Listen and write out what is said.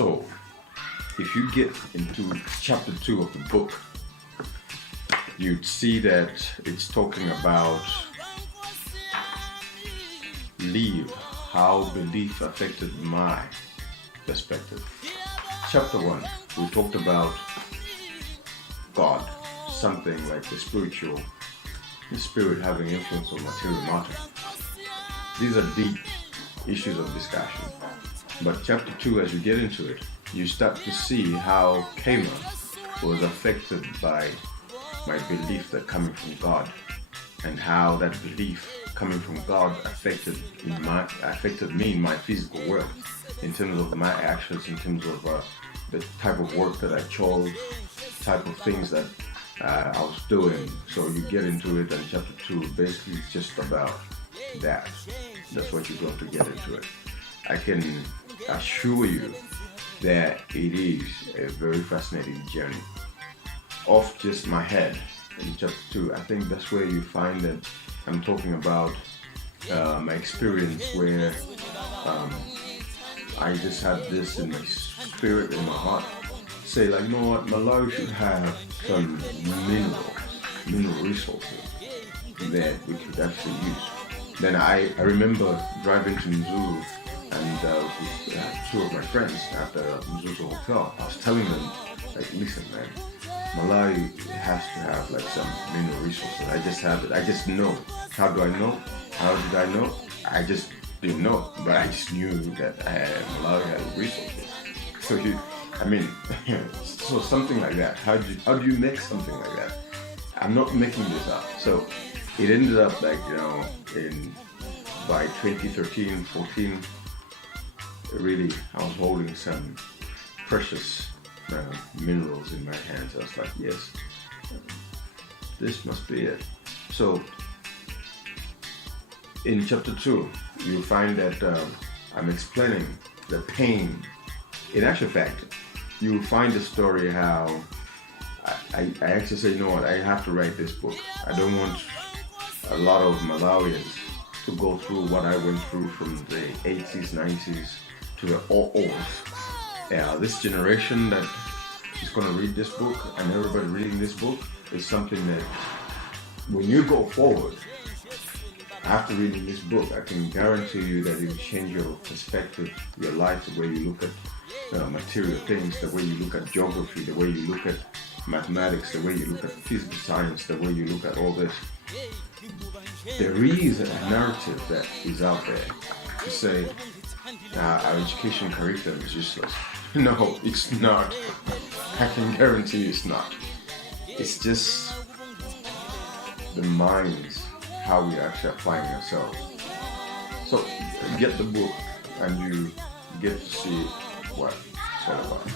So, if you get into chapter 2 of the book, you'd see that it's talking about how belief affected my perspective. Chapter 1, we talked about God, something like the spirit having influence on material matter. These are deep issues of discussion. But chapter 2, as you get into it, you start to see how Kama was affected by my belief that coming from God, and how that belief coming from God affected me in my physical world, in terms of my actions, in terms of the type of work that I chose, type of things that I was doing. So you get into it, and chapter 2 basically is just about that. That's what you're going to get into it. I can assure you that it is a very fascinating journey. Off just my head in chapter 2, I think that's where you find that I'm talking about my experience where I just had this in my spirit, in my heart, say like, you know what, Malawi should have some mineral resources that we could actually use. Then I remember driving to Mzulu and with 2 of my friends at the Mzuzu Hotel. I was telling them, like, listen man, Malawi has to have like some mineral resources. I just have it. I just know. How do I know? How did I know? I just didn't know, but I just knew that Malawi had resources. So something like that. How do you make something like that? I'm not making this up. So it ended up like, by 2013, 14, really, I was holding some precious minerals in my hands. I was like, yes, this must be it. So in chapter 2, you find that I'm explaining the pain. In actual fact, you find the story how I actually say, you know what, I have to write this book. I don't want a lot of Malawians to go through what I went through from the 80s, 90s to the 00s. This generation that is going to read this book, and everybody reading this book, is something that when you go forward, after reading this book, I can guarantee you that it will change your perspective, your life, the way you look at material things, the way you look at geography, the way you look at mathematics, the way you look at physical science, the way you look at all this. There is a narrative that is out there to say our education curriculum is useless. No, it's not. I can guarantee you it's not. It's just the minds, how we actually applying ourselves. So get the book and you get to see what it's all about.